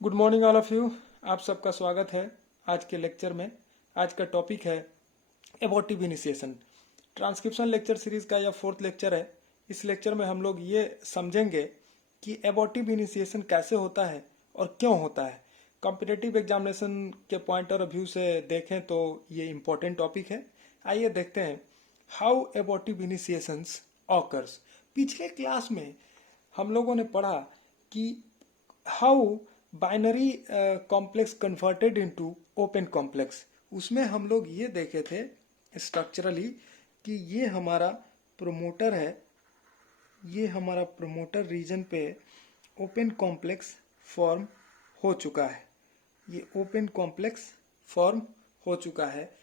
Good morning all of you. आप सबका स्वागत है आज के लेक्चर में। आज का टॉपिक है abortive initiation. Transcription lecture series का यह फोर्थ लेक्चर है। इस लेक्चर में हम लोग ये समझेंगे कि एबॉर्टिव इनिशिएशन कैसे होता है और क्यों होता है। कॉम्पिटिटिव एग्जामिनेशन के पॉइंट ऑफ व्यू से देखें तो ये इम्पोर्टेंट टॉपिक है। आइए देखते हैं हाउ एबॉर्टिव इनिशिएशंस ऑकर्स। पिछले क्लास में हम लोगों ने पढ़ा कि how binary complex converted into open complex. उसमें हम लोग ये देखे थे स्ट्रक्चरली कि ये हमारा प्रोमोटर है, ये हमारा प्रोमोटर रीजन पे ओपन कॉम्प्लेक्स फॉर्म हो चुका है। ये ओपन कॉम्प्लेक्स फॉर्म हो चुका है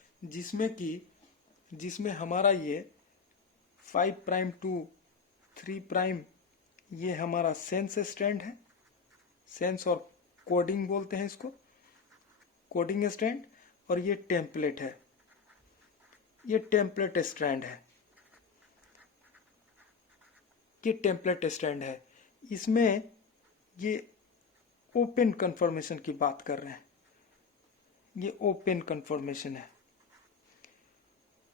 जिसमें हमारा ये 5 प्राइम टू 3 प्राइम ये हमारा सेंस स्ट्रैंड है। सेंस और कोडिंग बोलते हैं इसको, कोडिंग स्ट्रैंड। और ये टेम्पलेट है, ये टेम्पलेट स्ट्रैंड है, ये टेम्पलेट स्ट्रैंड है। इसमें ये ओपन कन्फर्मेशन की बात कर रहे हैं। ये ओपन कन्फर्मेशन है,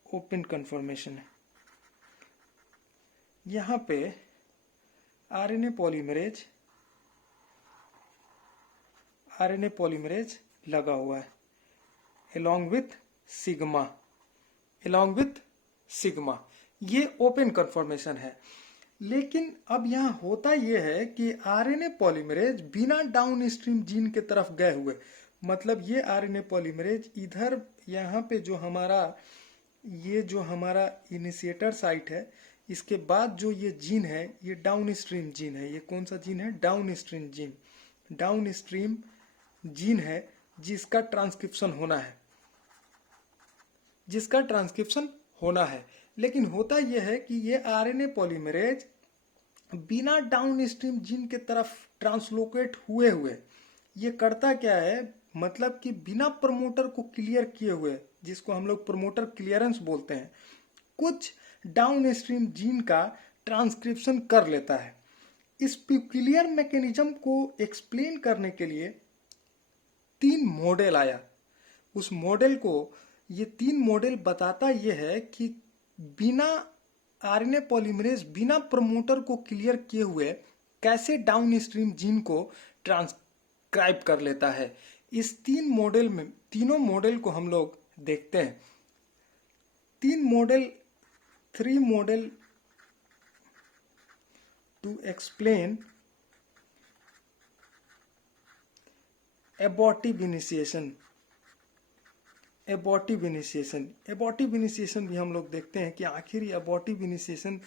ओपन कन्फर्मेशन है। यहां पे आरएनए पॉलीमरेज लगा हुआ है along with सिग्मा। ये ओपन कन्फर्मेशन है। लेकिन अब यहाँ होता यह है कि आरएनए पॉलीमरेज बिना डाउनस्ट्रीम जीन के तरफ गए हुए, मतलब ये आरएनए पॉलीमरेज इधर यहाँ पे जो हमारा इनिशिएटर साइट है, इसके बाद जो ये जीन है ये डाउनस्ट्रीम जीन है। ये कौन सा जीन है? डाउनस्ट्रीम जीन है जिसका ट्रांसक्रिप्शन होना है। लेकिन होता यह है कि ये आरएनए पॉलीमरेज बिना डाउनस्ट्रीम जीन के तरफ ट्रांसलोकेट हुए ये करता क्या है, मतलब कि बिना प्रमोटर को क्लियर किए हुए, जिसको हम लोग प्रमोटर क्लियरेंस बोलते हैं, कुछ डाउनस्ट्रीम जीन का ट्रांसक्रिप्शन कर लेता है। इस पिक्यूलियर मैकेनिज्म को एक्सप्लेन करने के लिए 3 मॉडल आया। उस मॉडल को, ये 3 मॉडल बताता यह है कि बिना आरएनए पॉलीमरेज बिना प्रमोटर को क्लियर किए हुए कैसे डाउनस्ट्रीम जीन को ट्रांसक्राइब कर लेता है। इस तीनों मॉडल को हम लोग देखते हैं। 3 model to explain abortive initiation भी हम लोग देखते हैं कि आखिर ये एबॉर्टिव इनिशिएशन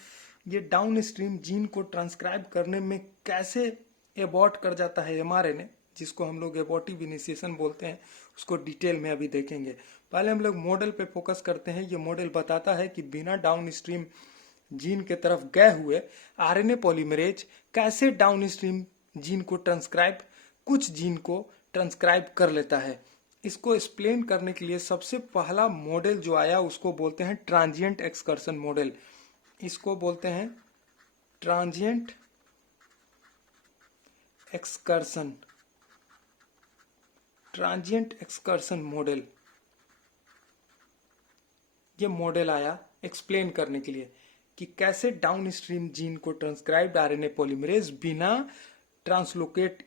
ये डाउनस्ट्रीम जीन को ट्रांसक्राइब करने में कैसे एबॉर्ट कर जाता है एमआरएनए, जिसको हम लोग एबॉर्टिव इनिशिएशन बोलते हैं। उसको डिटेल में अभी देखेंगे। पहले हम लोग मॉडल पे फोकस करते हैं। ये मॉडल बताता है कि बिना डाउनस्ट्रीम जीन के तरफ गए हुए आरएनए पॉलीमरेज कैसे डाउनस्ट्रीम जीन को कुछ जीन को ट्रांसक्राइब कर लेता है। इसको एक्सप्लेन करने के लिए सबसे पहला मॉडल जो आया उसको बोलते हैं ट्रांजिएंट एक्सकर्शन मॉडल। इसको बोलते हैं ट्रांजिएंट एक्सकर्शन मॉडल। ये मॉडल आया एक्सप्लेन करने के लिए कि कैसे डाउनस्ट्रीम जीन को ट्रांसक्राइब्ड आरएनए पॉलीमरेज बिना ट्रांसलोकेट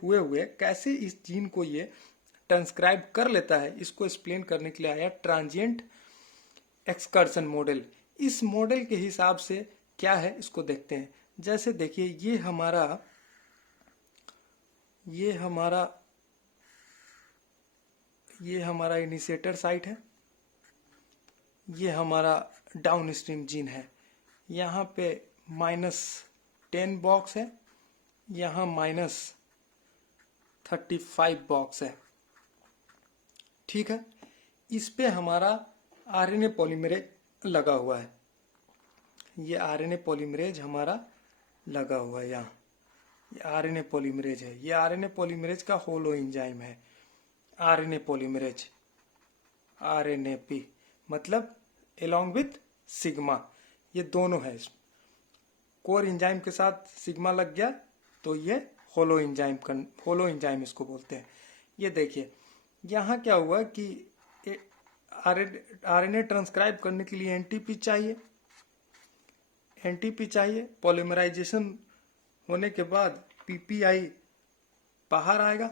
हुए कैसे इस जीन को ये ट्रांसक्राइब कर लेता है। इसको एक्सप्लेन करने के लिए आया ट्रांजिएंट एक्सकर्शन मॉडल। इस मॉडल के हिसाब से क्या है इसको देखते हैं। जैसे देखिए ये हमारा इनिशिएटर साइट है, ये हमारा डाउनस्ट्रीम जीन है। यहाँ पे -10 बॉक्स है, यहाँ -35 बॉक्स है। ठीक है, इस पे हमारा आरएनए पॉलीमरेज लगा हुआ है। ये आरएनए पॉलीमरेज हमारा लगा हुआ है। यहाँ ये आरएनए पॉलीमरेज है। ये आरएनए पॉलीमरेज का होलो एंजाइम है। आरएनए पॉलीमरेज, RNAP मतलब along with सिग्मा, ये दोनों है। कोर एंजाइम के साथ सिग्मा लग गया तो ये होलो एंजाइम इसको बोलते हैं। ये देखिए यहाँ क्या हुआ कि आरएनए ट्रांसक्राइब करने के लिए एनटीपी चाहिए। पॉलीमराइजेशन होने के बाद पीपीआई बाहर आएगा,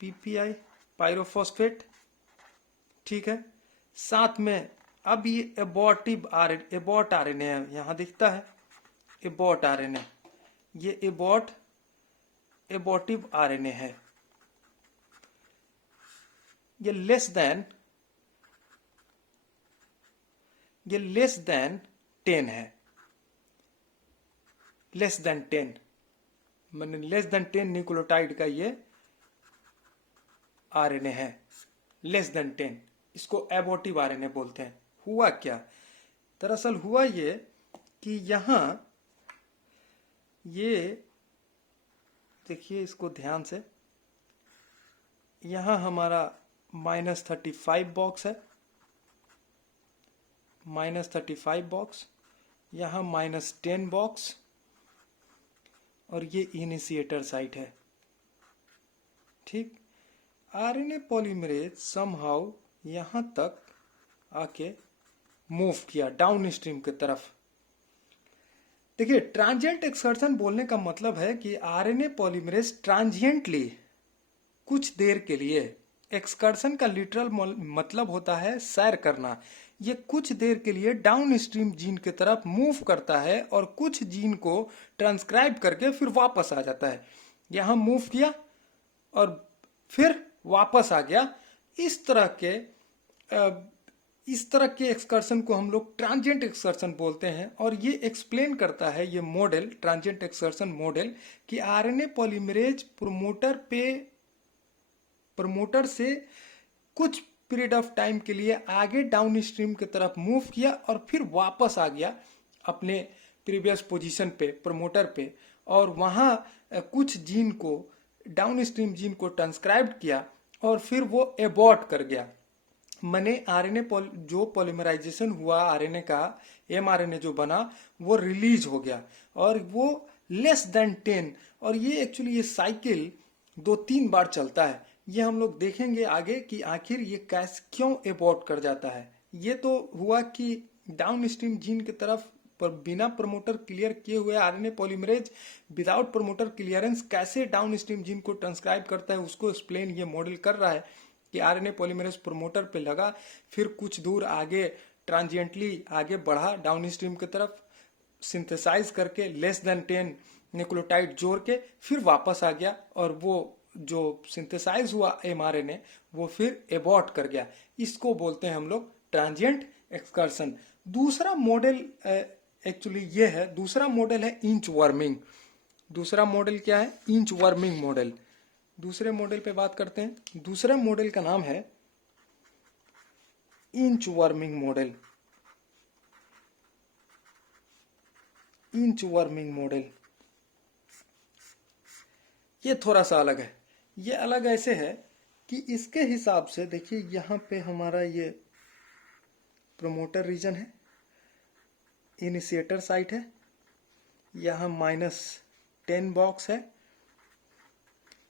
पीपीआई पायरोफॉस्फेट, ठीक है। साथ में अब ये एबॉर्ट आरएनए है, यहाँ दिखता है एबॉर्ट आरएनए, ये एबॉर्टिव आरएनए है। ये लेस देन 10 है, लेस देन 10 मैंने लेस देन 10 न्यूक्लियोटाइड का ये आरएनए है, लेस देन 10, इसको एबॉर्टिव आरएनए बोलते हैं। हुआ क्या, दरअसल हुआ ये कि यहां ये देखिए इसको ध्यान से, यहां हमारा -35 बॉक्स है, -35 बॉक्स, यहां -10 बॉक्स, और ये इनिशिएटर साइट है, ठीक। आरएनए पॉलीमरेज समहाउ यहां तक आके मूव किया डाउन स्ट्रीम की तरफ। देखिए ट्रांजिएंट एक्सकर्शन बोलने का मतलब है कि आरएनए पॉलीमरेज ट्रांजिएंटली कुछ देर के लिए, एक्सकर्शन का लिटरल मतलब होता है सैर करना, ये कुछ देर के लिए डाउन स्ट्रीम जीन की तरफ मूव करता है और कुछ जीन को ट्रांसक्राइब करके फिर वापस आ जाता है। यहां मूव किया और फिर वापस आ गया। इस तरह के एक्सकर्शन को हम लोग ट्रांजिएंट एक्सकर्शन बोलते हैं। और ये एक्सप्लेन करता है ये मॉडल, ट्रांजिएंट एक्सकर्शन मॉडल, कि आरएनए पॉलीमरेज प्रमोटर से कुछ पीरियड ऑफ टाइम के लिए आगे डाउन स्ट्रीम की तरफ मूव किया और फिर वापस आ गया अपने प्रीवियस पोजीशन पे, प्रमोटर पे, और वहां कुछ जीन को, डाउन स्ट्रीम जीन को ट्रांसक्राइब किया और फिर वो एबॉर्ट कर गया। माने आरएनए जो पॉलीमराइजेशन हुआ आरएनए का, एमआरएनए जो बना वो रिलीज हो गया और वो लेस देन 10, और ये एक्चुअली ये साइकिल 2-3 बार चलता है। ये हम लोग देखेंगे आगे कि आखिर ये कैसे क्यों एबॉर्ट कर जाता है। ये तो हुआ कि डाउन स्ट्रीम जीन की तरफ पर बिना प्रमोटर क्लियर किए हुए RNA polymerase without promoter clearance कैसे डाउन स्ट्रीम जीन को ट्रांसक्राइब करता है, उसको एक्सप्लेन ये मॉडल कर रहा है कि आरएनए पॉलीमरेज प्रमोटर पे लगा, फिर कुछ दूर आगे ट्रांजिएंटली आगे बढ़ा डाउन स्ट्रीम की तरफ, सिंथेसाइज करके लेस देन 10 न्यूक्लियोटाइड जोड़ के फिर वापस आ गया, और वो जो सिंथेसाइज हुआ एमआरएनए वो फिर एबॉर्ट कर गया। इसको बोलते हैं हम लोग ट्रांजिएंट एक्सकर्शन। दूसरा मॉडल एक्चुअली ये है, दूसरा मॉडल है इंच वर्मिंग। दूसरा मॉडल क्या है, इंच वर्मिंग मॉडल। दूसरे मॉडल पे बात करते हैं। दूसरे मॉडल का नाम है inch worming model. Inch worming model ये थोड़ा सा अलग है। ये अलग ऐसे है कि इसके हिसाब से देखिए यहां पे हमारा ये प्रमोटर रीजन है, इनिशिएटर साइट है, यहां -10 बॉक्स है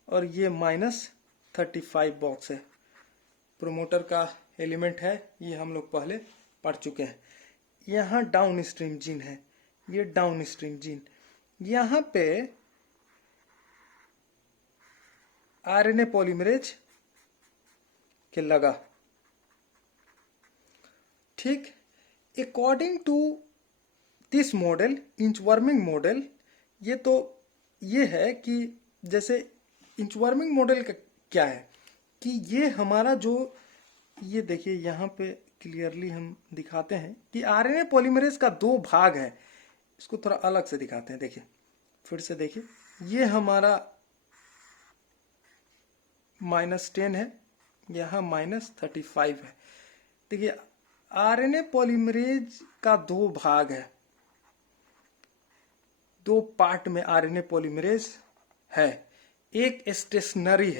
और ये -35 बॉक्स है। प्रोमोटर का एलिमेंट है, ये हम लोग पहले पढ़ चुके हैं। यहाँ डाउन स्ट्रीम जीन है, ये डाउन स्ट्रीम जीन, यहाँ पे आरएनए पॉलीमरेज के लगा, ठीक। According to this model, inchworming model, ये तो ये है कि जैसे इंचवर्मिंग मॉडल का क्या है कि ये हमारा जो, ये देखिए यहाँ पे क्लियरली हम दिखाते हैं कि आरएनए पॉलीमरेज का 2 भाग है। इसको थोड़ा अलग से दिखाते हैं, देखिए फिर से देखिए, ये हमारा -10 है, यहाँ -35 है। देखिए आरएनए पॉलीमरेज का 2 भाग है, 2 पार्ट में आरएनए पॉलीमरेज है। एक स्टेशनरी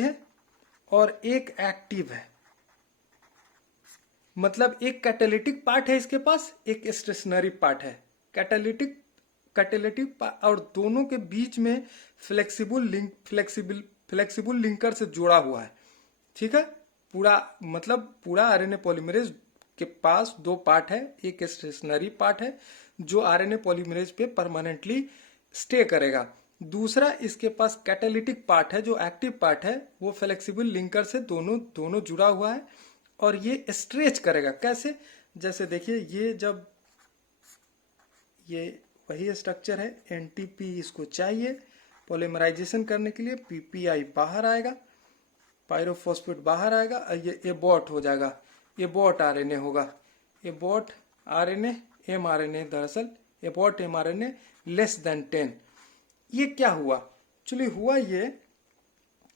है और एक एक्टिव है। मतलब एक कैटालिटिक पार्ट है इसके पास, एक स्टेशनरी पार्ट है। कैटालिटिक और दोनों के बीच में फ्लेक्सिबल लिंकर से जुड़ा हुआ है। ठीक है, पूरा मतलब पूरा आरएनए पॉलीमरेज के पास दो पार्ट है, एक स्टेशनरी पार्ट है जो आरएनए पॉलीमरेज पे परमानेंटली स्टे करेगा, दूसरा इसके पास कैटालिटिक पार्ट है जो एक्टिव पार्ट है, वो फ्लेक्सिबल लिंकर से दोनों जुड़ा हुआ है और ये स्ट्रेच करेगा। कैसे? जैसे देखिए, ये जब ये वही स्ट्रक्चर है, एनटीपी इसको चाहिए पॉलीमराइजेशन करने के लिए, पीपीआई बाहर आएगा, पायरोफॉस्फेट बाहर आएगा और ये एबॉट हो जाएगा, एबॉट आरएनए होगा, एबॉट आरएनए एमआरएनए, दरअसल एबॉट एमआरएनए लेस देन 10। ये क्या हुआ? एक्चुअली हुआ ये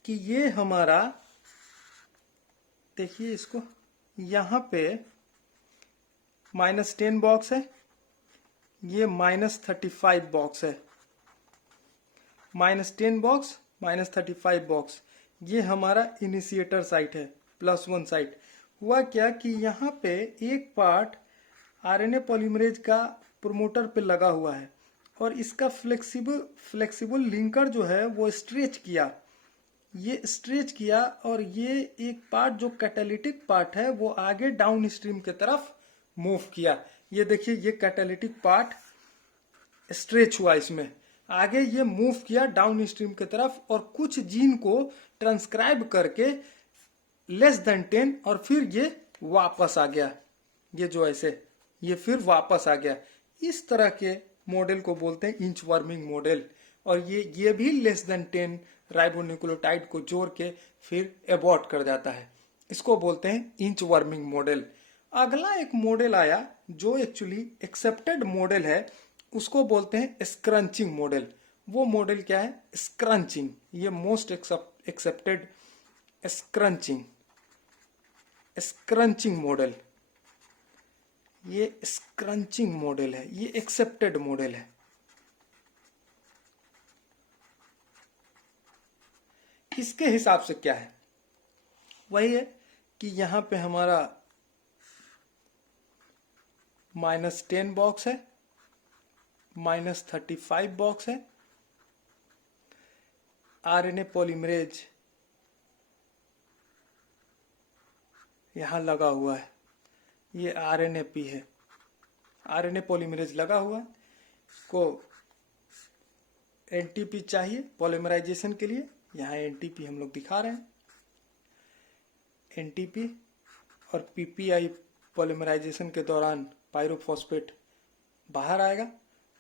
कि ये हमारा, देखिए इसको, यहां पे -10 बॉक्स है, ये -35 बॉक्स है, -10 बॉक्स -35 बॉक्स, ये हमारा इनिशिएटर साइट है, +1 साइट। हुआ क्या कि यहाँ पे एक पार्ट आरएनए पॉलीमरेज का प्रोमोटर पे लगा हुआ है और इसका फ्लेक्सिबल लिंकर जो है वो स्ट्रेच किया, ये स्ट्रेच किया और ये एक पार्ट जो कैटालिटिक पार्ट है वो आगे डाउन स्ट्रीम की तरफ मूव किया। ये देखिए, ये कैटालिटिक पार्ट स्ट्रेच हुआ, इसमें आगे ये मूव किया डाउन स्ट्रीम की तरफ और कुछ जीन को ट्रांसक्राइब करके लेस देन 10 और फिर ये वापस आ गया, ये जो ऐसे ये फिर वापस आ गया। इस तरह के मॉडल को बोलते हैं इंच वर्मिंग मॉडल। और ये भी लेस देन 10 राइबोन्यूक्लियोटाइड को जोड़ के फिर एबॉर्ट कर जाता है, इसको बोलते हैं इंच वर्मिंग मॉडल। अगला एक मॉडल आया जो एक्चुअली एक्सेप्टेड मॉडल है, उसको बोलते हैं स्क्रंचिंग मॉडल। वो मॉडल क्या है? स्क्रंचिंग, ये मोस्ट एक्सेप्टेड स्क्रंचिंग मॉडल, ये स्क्रंचिंग मॉडल है, ये एक्सेप्टेड मॉडल है। इसके हिसाब से क्या है? वही है कि यहां पे हमारा -10 बॉक्स है, -35 बॉक्स है, आरएनए पॉलीमरेज यहां लगा हुआ है, ये आरएनएपी है, आरएनए पॉलीमरेज लगा हुआ है, को एनटीपी चाहिए पॉलीमराइजेशन के लिए, यहाँ एनटीपी हम लोग दिखा रहे हैं, एनटीपी और पीपीआई पॉलीमराइजेशन के दौरान पायरोफॉस्फेट बाहर आएगा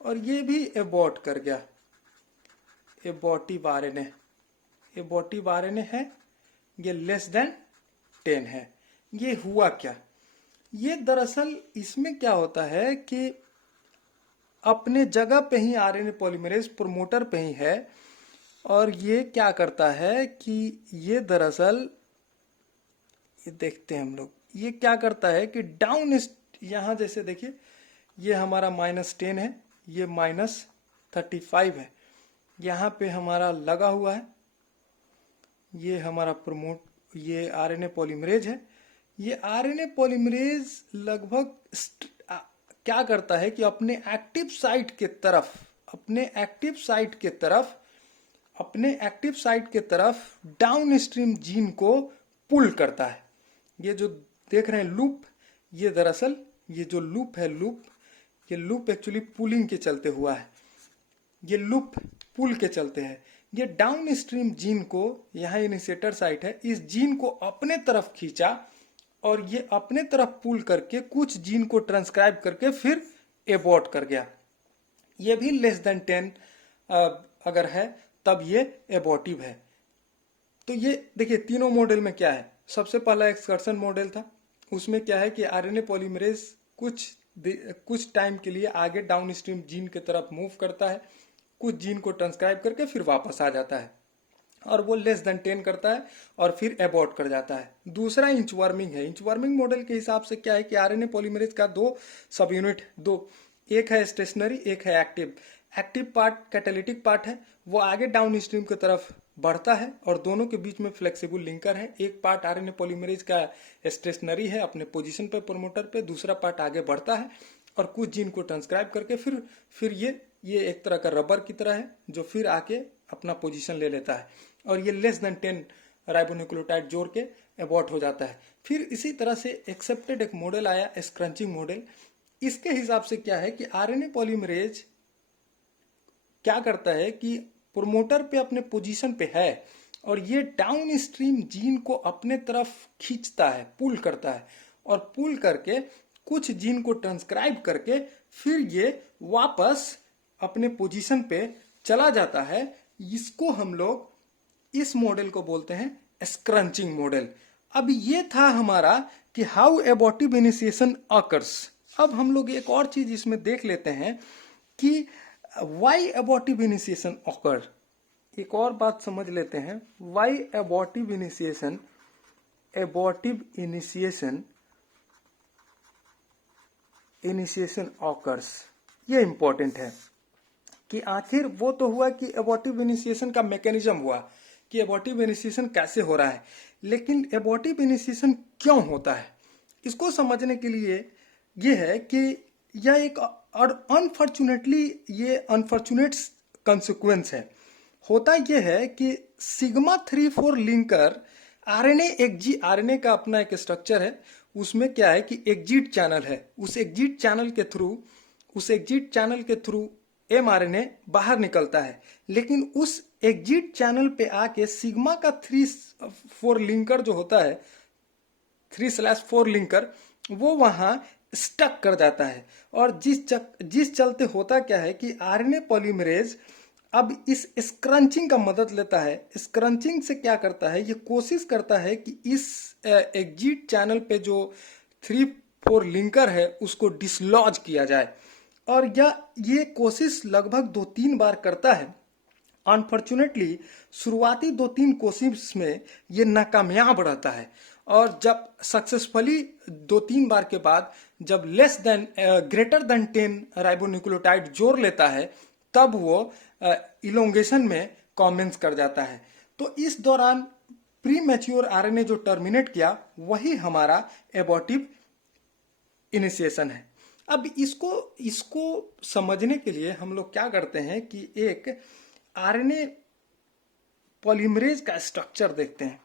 और ये भी एबॉर्ट कर गया, एबॉर्टिव आरएनए है, ये लेस देन 10 है। ये हुआ क्या? ये दरअसल इसमें क्या होता है कि अपने जगह पे ही आरएनए पॉलीमरेज प्रोमोटर पे ही है और ये क्या करता है कि ये दरअसल, ये देखते हैं हम लोग, ये क्या करता है कि डाउन, यहां जैसे देखिए ये हमारा -10 है, ये -35 है, यहाँ पे हमारा लगा हुआ है, ये हमारा ये आरएनए पॉलीमरेज है। ये आरएनए पॉलीमरेज लगभग क्या करता है कि अपने एक्टिव साइट के तरफ डाउन स्ट्रीम जीन को पुल करता है। ये जो देख रहे हैं लूप, ये दरअसल ये जो लूप है, ये लूप एक्चुअली पुलिंग के चलते हुआ है, ये लूप पुल के चलते हैं। ये डाउन स्ट्रीम जीन को, यहाँ इनिशिएटर साइट है, इस जीन को अपने तरफ खींचा और ये अपने तरफ पुल करके कुछ जीन को ट्रांसक्राइब करके फिर एबॉर्ट कर गया। ये भी लेस देन 10 अगर है तब ये एबॉर्टिव है। तो ये देखिए तीनों मॉडल में क्या है। सबसे पहला एक्सकर्शन मॉडल था, उसमें क्या है कि आरएनए पॉलीमरेज कुछ टाइम के लिए आगे डाउनस्ट्रीम जीन की तरफ मूव करता है, कुछ जीन को ट्रांसक्राइब करके फिर वापस आ जाता है और वो लेस देन 10 करता है और फिर एबॉर्ट कर जाता है। दूसरा इंच वर्मिंग है। इंच वर्मिंग मॉडल के हिसाब से क्या है कि आरएनए पॉलीमरेज का दो सब यूनिट, एक है स्टेशनरी, एक है active. Active part catalytic part है, वो आगे डाउन स्ट्रीम की तरफ बढ़ता है और दोनों के बीच में फ्लेक्सिबल लिंकर है। एक पार्ट आरएनए पॉलीमरेज का स्टेशनरी है अपने पोजीशन पे प्रमोटर पे, दूसरा पार्ट आगे बढ़ता है और कुछ जीन को ट्रांसक्राइब करके फिर ये एक तरह का रबर की तरह है जो फिर आके अपना पोजीशन ले लेता है और ये लेस देन 10 राइबोन्यूक्लियोटाइड जोड़ के एबॉर्ट हो जाता है। फिर इसी तरह से एक्सेप्टेड एक मॉडल आया स्क्रंचिंग मॉडल। इसके हिसाब से क्या है कि आरएनए पॉलीमरेज क्या करता है कि प्रोमोटर पे अपने पोजीशन पे है और ये डाउन स्ट्रीम जीन को अपने तरफ खींचता है, पुल करता है और पुल करके कुछ जीन को ट्रांसक्राइब करके फिर ये वापस अपने पोजीशन पे चला जाता है। इसको हम लोग इस मॉडल को बोलते हैं स्क्रंचिंग मॉडल। अब ये था हमारा कि हाउ एबॉर्टिव इनिशिएशन अकर्स। अब हम लोग एक और चीज इसमें देख लेते हैं कि वाई एबॉर्टिव इनिशिएशन ऑकर। एक और बात समझ लेते हैं, वाई एबॉर्टिव इनिशिएशन ऑकर्स। ये इंपॉर्टेंट है कि आखिर वो तो हुआ कि एबॉर्टिव इनिशिएशन का मैकेनिज्म हुआ कि एबॉर्टिव इनिशिएशन कैसे हो रहा है, लेकिन एबॉर्टिव इनिशिएशन क्यों होता है इसको समझने के लिए ये है कि यह एक और अनफॉर्चुनेटली ये अनफॉर्चुनेट कंसिक्वेंस है। होता यह है कि सिग्मा 3,4 लिंकर आरएनए का अपना एक स्ट्रक्चर है, उसमें क्या है कि एग्जिट चैनल है, उस एग्जिट चैनल के थ्रू mRNA बाहर निकलता है, लेकिन उस एग्जिट चैनल पे आके सिग्मा का 3,4 लिंकर जो होता है 3/4 लिंकर वो वहां स्टक कर जाता है और जिस चलते होता क्या है कि आरएनए पॉलीमरेज अब इस स्क्रंचिंग का मदद लेता है। स्क्रंचिंग से क्या करता है, ये कोशिश करता है कि इस एग्जिट चैनल पे जो 3,4 लिंकर है उसको डिसलॉज किया जाए और ये कोशिश लगभग 2-3 बार करता है। अनफॉर्चुनेटली शुरुआती 2-3 कोशिश में ये नाकामयाब रहता है और जब सक्सेसफुली 2-3 बार के बाद जब ग्रेटर देन 10 राइबोन्यूक्लियोटाइड जोड़ लेता है तब वो इलोंगेशन में कॉमेंस कर जाता है। तो इस दौरान प्री मैच्योर आरएनए जो टर्मिनेट किया वही हमारा एबॉर्टिव इनिशिएशन है। अब इसको समझने के लिए हम लोग क्या करते हैं कि एक आरएनए पॉलीमरेज का स्ट्रक्चर देखते हैं,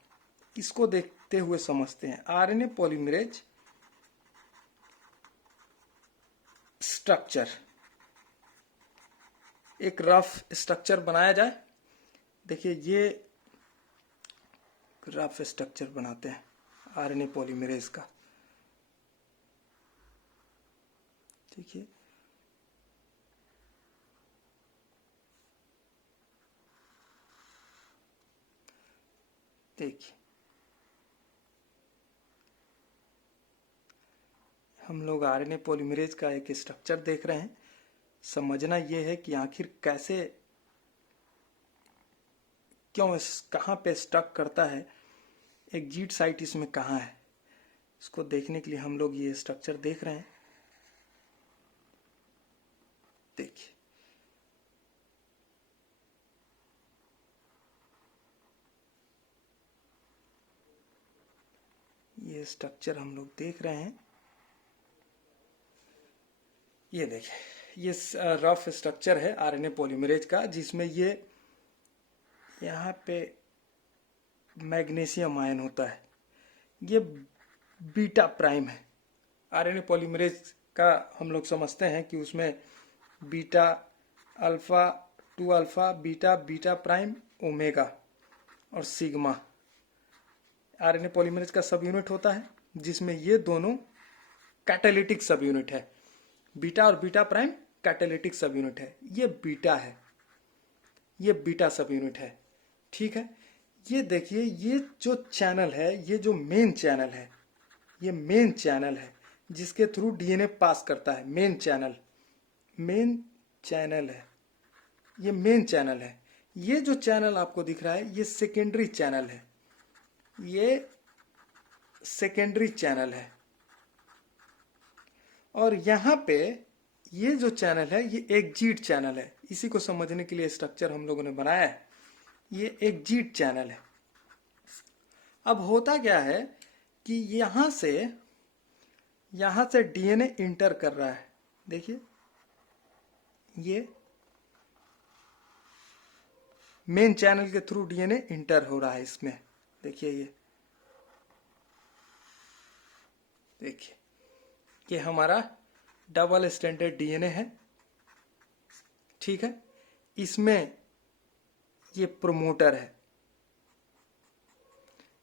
इसको देखते हुए समझते हैं। आरएनए पॉलीमरेज स्ट्रक्चर, एक रफ स्ट्रक्चर बनाया जाए। देखिए ये रफ स्ट्रक्चर बनाते हैं आरएनए पॉलीमरेज का। देखिए हम लोग आरएनए पॉलीमरेज का एक स्ट्रक्चर देख रहे हैं। समझना यह है कि आखिर कैसे क्यों कहाँ पे स्टक करता है, एग्जिट साइट इसमें कहाँ है, इसको देखने के लिए हम लोग ये स्ट्रक्चर देख रहे हैं। देखिए ये स्ट्रक्चर हम लोग देख रहे हैं। ये देखिए ये रफ स्ट्रक्चर है आरएनए पॉलीमरेज का, जिसमें ये यहाँ पे मैग्नीशियम आयन होता है, ये बीटा प्राइम है। आरएनए पॉलीमरेज का हम लोग समझते हैं कि उसमें beta alpha 2 alpha beta beta prime omega और सिग्मा आरएनए पॉलीमरेज का सब यूनिट होता है, जिसमें ये दोनों कैटालिटिक सब यूनिट है। बीटा और बीटा प्राइम कैटालिटिक सब यूनिट है, ये बीटा है, ये बीटा सब यूनिट है। ठीक है, ये देखिए ये जो चैनल है, ये जो मेन चैनल है, ये मेन चैनल है जिसके थ्रू डीएनए पास करता है। मेन चैनल है, ये मेन चैनल है। ये जो चैनल आपको दिख रहा है ये सेकेंडरी चैनल है, ये सेकेंडरी चैनल है। और यहाँ पे ये जो चैनल है ये एग्जिट चैनल है। इसी को समझने के लिए स्ट्रक्चर हम लोगों ने बनाया है। ये एग्जिट चैनल है। अब होता क्या है कि यहां से डीएनए इंटर कर रहा है। देखिए ये मेन चैनल के थ्रू डीएनए इंटर हो रहा है इसमें। देखिए देखिए ये हमारा डबल स्टैंडर्ड डीएनए है, ठीक है। इसमें ये प्रोमोटर है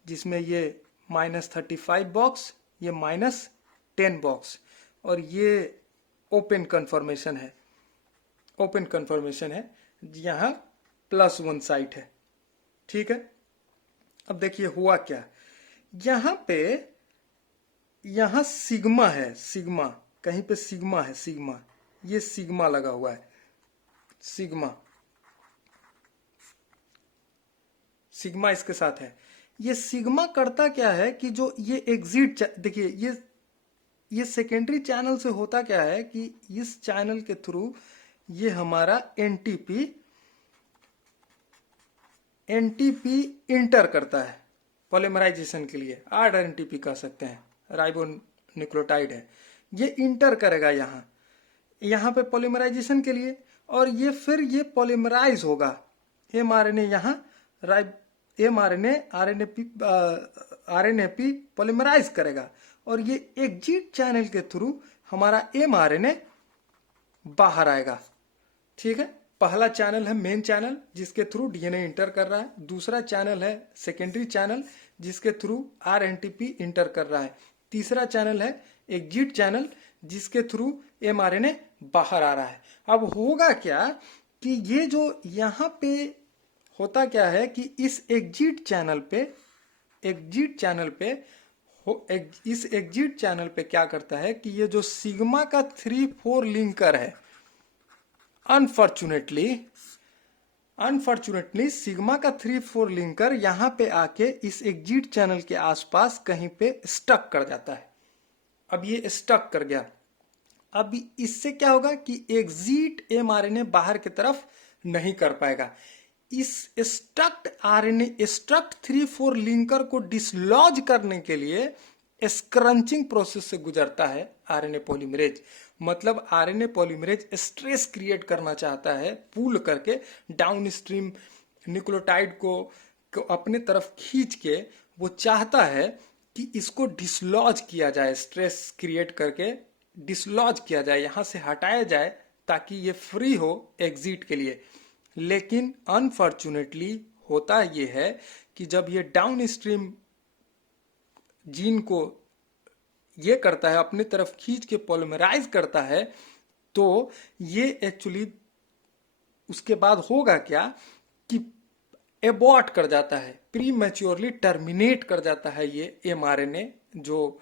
जिसमें ये -35 बॉक्स, ये -10 बॉक्स, और ये ओपन कन्फर्मेशन है। ओपन कन्फर्मेशन है, यहाँ +1 साइट है, ठीक है। अब देखिए हुआ क्या, यहाँ पे यहाँ सिग्मा है, सिग्मा कहीं पे सिग्मा है, सिग्मा, ये सिग्मा लगा हुआ है, सिग्मा, सिग्मा इसके साथ है। ये सिग्मा करता क्या है कि जो ये एग्जिट, देखिए ये सेकेंडरी चैनल से होता क्या है कि इस चैनल के थ्रू ये हमारा एनटीपी इंटर करता है पॉलीमराइजेशन के लिए, आरएनटीपी कह सकते हैं, राइबोन्यूक्लियोटाइड है। ये इंटर करेगा यहाँ पे पॉलीमराइजेशन के लिए, और ये फिर ये पॉलीमराइज होगा, एमआरएनए यहाँ आरएनएपी पॉलीमराइज करेगा, और ये एग्जिट चैनल के थ्रू हमारा एमआरएनए बाहर आएगा, ठीक है। पहला चैनल है मेन चैनल जिसके थ्रू डीएनए इंटर कर रहा है, दूसरा चैनल है सेकेंडरी चैनल जिसके थ्रू आरएनटीपी इंटर कर रहा है, तीसरा चैनल है एग्जिट चैनल जिसके थ्रू एमआरएनए बाहर आ रहा है। अब होगा क्या कि ये जो यहाँ पे होता क्या है कि इस एग्जिट चैनल पे क्या करता है कि ये जो सिग्मा का 3,4 लिंकर है, अनफॉर्चुनेटली सिग्मा का 3,4 लिंकर यहाँ पे आके इस एग्जिट चैनल के आसपास कहीं पे स्टक कर जाता है। अब ये स्टक कर गया, अब इससे क्या होगा कि एग्जिट एमआरएनए बाहर की तरफ नहीं कर पाएगा। इस स्ट्रक्ट आरएनए, स्ट्रक्ट 3,4 लिंकर को डिसलॉज करने के लिए स्क्रंचिंग प्रोसेस से गुजरता है आरएनए पॉलीमरेज। मतलब आरएनए पॉलीमरेज स्ट्रेस क्रिएट करना चाहता है, पुल करके डाउनस्ट्रीम न्यूक्लियोटाइड को अपने तरफ खींच के वो चाहता है कि इसको डिसलॉज किया जाए, स्ट्रेस क्रिएट करके डिसलॉज किया जाए, यहाँ से हटाया जाए ताकि ये फ्री हो एग्जिट के लिए। लेकिन अनफॉर्चुनेटली होता ये है कि जब ये डाउनस्ट्रीम जीन को ये करता है, अपनी तरफ खींच के पॉलीमराइज करता है, तो ये एक्चुअली उसके बाद होगा क्या कि एबॉर्ट कर जाता है, प्री मैच्योरली टर्मिनेट कर जाता है ये एमआरएनए जो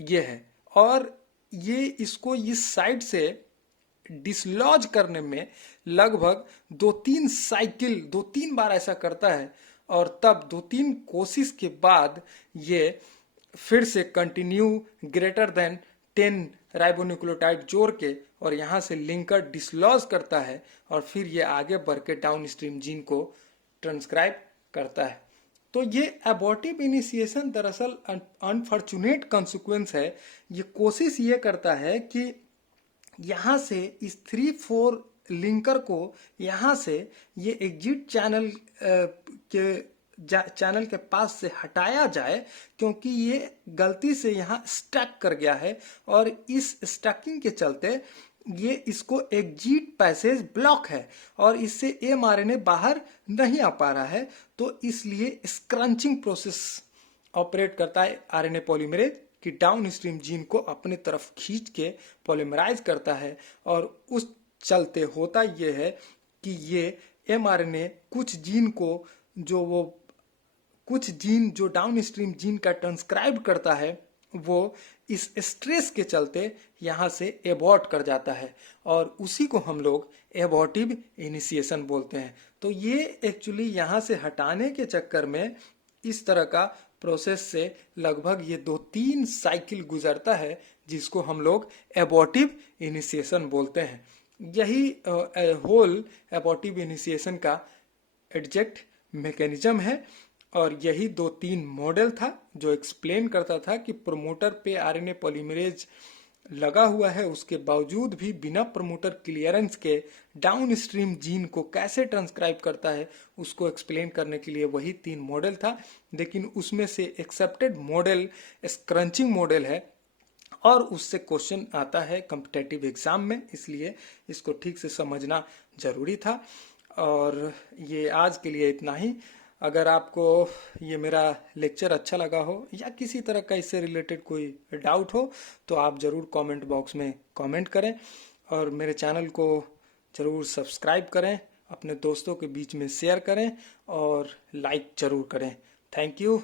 ये है, और ये इसको इस साइड से डिसलॉज करने में लगभग 2-3 बार ऐसा करता है, और तब 2-3 कोशिश के बाद ये फिर से कंटिन्यू ग्रेटर देन 10 राइबोन्यूक्लियोटाइड जोड़ के और यहाँ से लिंकर डिसलॉज करता है, और फिर ये आगे बढ़ के डाउनस्ट्रीम जीन को ट्रांसक्राइब करता है। तो ये एबॉर्टिव इनिशिएशन दरअसल अनफॉर्चुनेट कॉन्सिक्वेंस है। ये कोशिश ये करता है कि यहाँ से इस 3-4 लिंकर को यहाँ से ये एग्जिट चैनल के पास से हटाया जाए, क्योंकि ये गलती से यहाँ स्टक कर गया है, और इस स्टकिंग के चलते ये इसको एग्जिट पैसेज ब्लॉक है और इससे एमआरएनए बाहर नहीं आ पा रहा है। तो इसलिए स्क्रंचिंग प्रोसेस ऑपरेट करता है आरएनए पॉलीमरेज कि डाउनस्ट्रीम जीन को अपने तरफ खींच के पॉलीमराइज करता है, और उस चलते होता ये है कि ये एमआरएनए कुछ जीन जो डाउनस्ट्रीम जीन का ट्रांसक्राइब करता है वो इस स्ट्रेस के चलते यहाँ से एबॉर्ट कर जाता है, और उसी को हम लोग एबॉर्टिव इनिशिएशन बोलते हैं। तो ये एक्चुअली यहाँ से हटाने के चक्कर में इस तरह का प्रोसेस से लगभग ये 2-3 साइकिल गुजरता है, जिसको हम लोग एबॉर्टिव इनिशिएशन बोलते हैं। यही होल एबॉर्टिव इनिशिएशन का एडजेक्ट मैकेनिज्म है। और यही 2-3 मॉडल था जो एक्सप्लेन करता था कि प्रमोटर पे आरएनए पॉलीमरेज लगा हुआ है, उसके बावजूद भी बिना प्रमोटर क्लियरेंस के डाउन स्ट्रीम जीन को कैसे ट्रांसक्राइब करता है, उसको एक्सप्लेन करने के लिए वही 3 मॉडल था। लेकिन उसमें से एक्सेप्टेड मॉडल स्क्रंचिंग मॉडल है और उससे क्वेश्चन आता है कॉम्पिटेटिव एग्जाम में, इसलिए इसको ठीक से समझना जरूरी था। और ये आज के लिए इतना ही। अगर आपको ये मेरा लेक्चर अच्छा लगा हो या किसी तरह का इससे रिलेटेड कोई डाउट हो तो आप ज़रूर कमेंट बॉक्स में कमेंट करें और मेरे चैनल को ज़रूर सब्सक्राइब करें, अपने दोस्तों के बीच में शेयर करें और लाइक ज़रूर करें। Thank you.